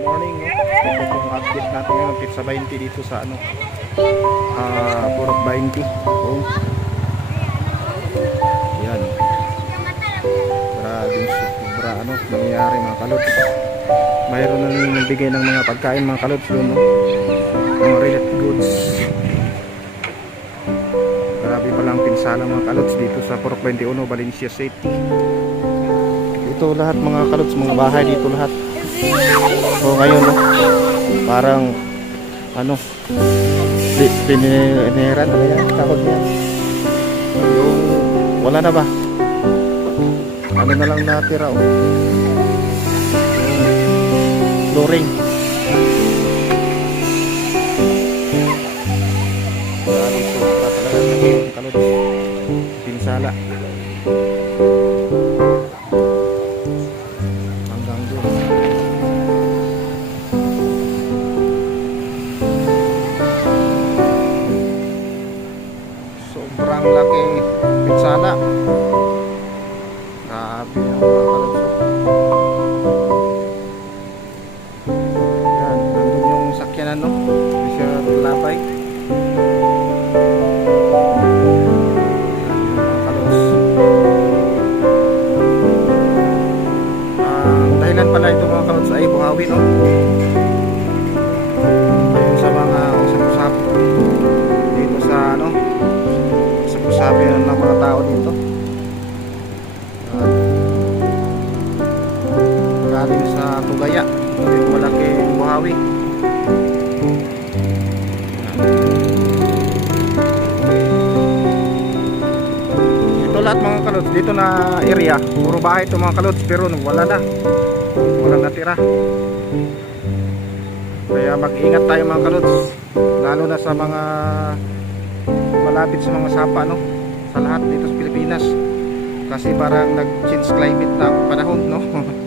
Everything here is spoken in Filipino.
morning. No? Ito pong update natin ngayon. Pizza 20 dito sa ano. Ah, Purok 20. Oh. Yan. Grabe sobra ano nangyayari mga kalods. Mayroon na nagbigay ng mga pagkain mga kalods doon. No? Mga relief goods. Grabe palang pinsala mga kalods dito sa Purok 21 Valencia City. Ito lahat mga kalods, mga bahay dito lahat. O ngayon, no? parang ano, pi- pinineran, ano yan, tawag niya. Yung, wala na ba? Ano na lang natira, oh. Flooring. Grabe, sobra talaga ng kalods. Pinsala. Hanggang doon. Sobrang laki pinsala. Grabe ang mga kalabso. Yan, nandun yung sakyanan no? Mga kalabs. Ang dahilan pala ito mga kalabs ay buhawi no? Tugaya yung malaking buhawi. Ito lahat mga kalods dito na area. Puro bahay ito mga kalods pero wala na. Walang natira. Kaya mag-ingat tayo mga kalods lalo na sa mga malapit sa mga sapa no? Sa lahat dito sa Pilipinas. Kasi parang nag-change climate na panahon no